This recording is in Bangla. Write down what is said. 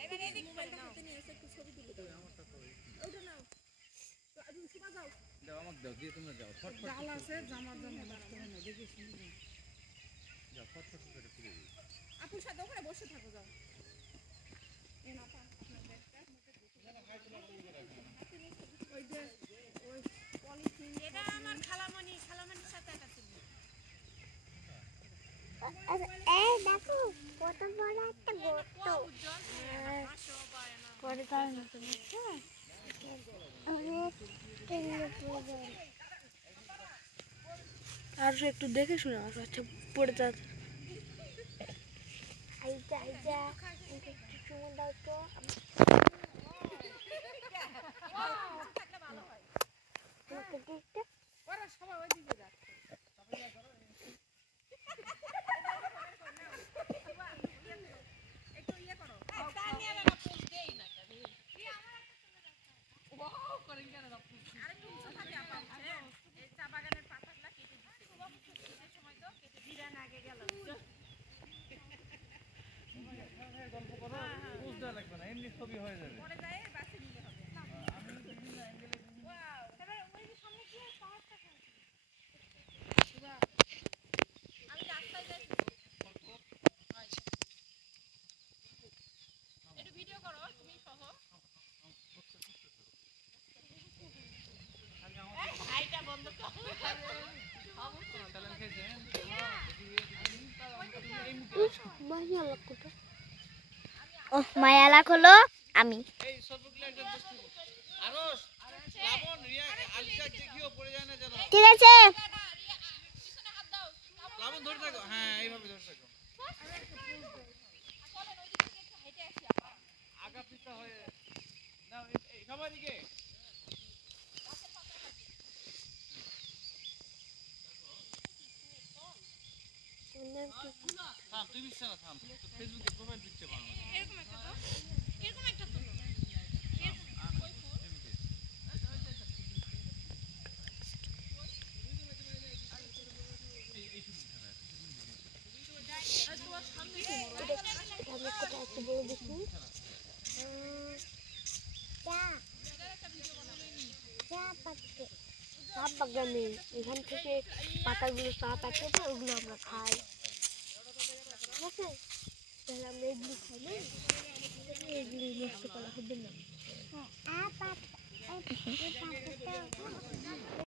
মোবাইলটা হাতে নিয়ে এসে একটু ছবি তুলে দাও। ওটা নাও। তুমি শুকা যাও। দাও আমাকে দাও দিয়ে তোমরা যাও। ফটফট ডাল আছে জামার জন্য বাঁচতে হবে না দেখে শুনে যাও ফটফট করে ফিরে দিই। আপুর সাথে ওখানে বসে থাকো যাও। এই না পা আপনার ব্যাগটা ওই যে ওই পলিথিন এটা আমার খালামণির সাথে এটা ছিল। এই দেখো কত বড় একটা গর্ত পরে তার মতন আর একটু দেখে শুনে আসো আচ্ছা পড়ে যাক আইজা আইজা একটু চুমু দাও তো থাকলে ভালো হয়। তোমাকে দিতে ওরা সবাই ওইদিকে যাচ্ছে। একটু ইয়ে করো। তা নিয়ে না ফুল দেই না কেন? কি আমার একটা ওয়াও করেন কেন আপনি? আরে টুলসো থাকে আপা এই চা বাগানের পাতাগুলো কেটে দিতে। এই সময় তো কেটে দিরান আগে গেল। গল্প করো বুঝতে লাগবে না এমনি ছবি হয়ে যাবে। পরে যায় বাসে নিতে হবে। আমি বিভিন্ন অ্যাঙ্গেলে ওয়াও এবার ওই যে সামনে কি পাহাড়টা আছে? আমি রাস্তায় যাই। একটু ভিডিও করো তুমি সহ। এই হাইটা বন্ধ কর। চ্যালেঞ্জ খেয়েছেন মায়া লাকুটা ও মায়া লাখ হলো আমি এই সবগুলো একদম দস্তি আরশ লাবণ রিয়া আলিশা দেখিও পড়ে যায় না জানো ঠিক আছে পিছনে হাত দাও। লাবণ ধরে থাকো হ্যাঁ এইভাবে ধরে থাকো চলেন ওইদিকে একটু হেঁটে আসি আপা। আগা পিছা হয়ে নাও এই সবাই দিকে থাম তুই বিছানা না থাম ফেসবুকে প্রোফাইল পিকচার বানাও এরকম একটা তো এরকম একটা তো একটু বলে দেখি চা বাগানে এখান থেকে পাতাগুলো চা পাকে তো ওগুলো আমরা খাই ঠিক আছে তাহলে আমরা এগুলো খাই না এগুলি নষ্ট করা হবে না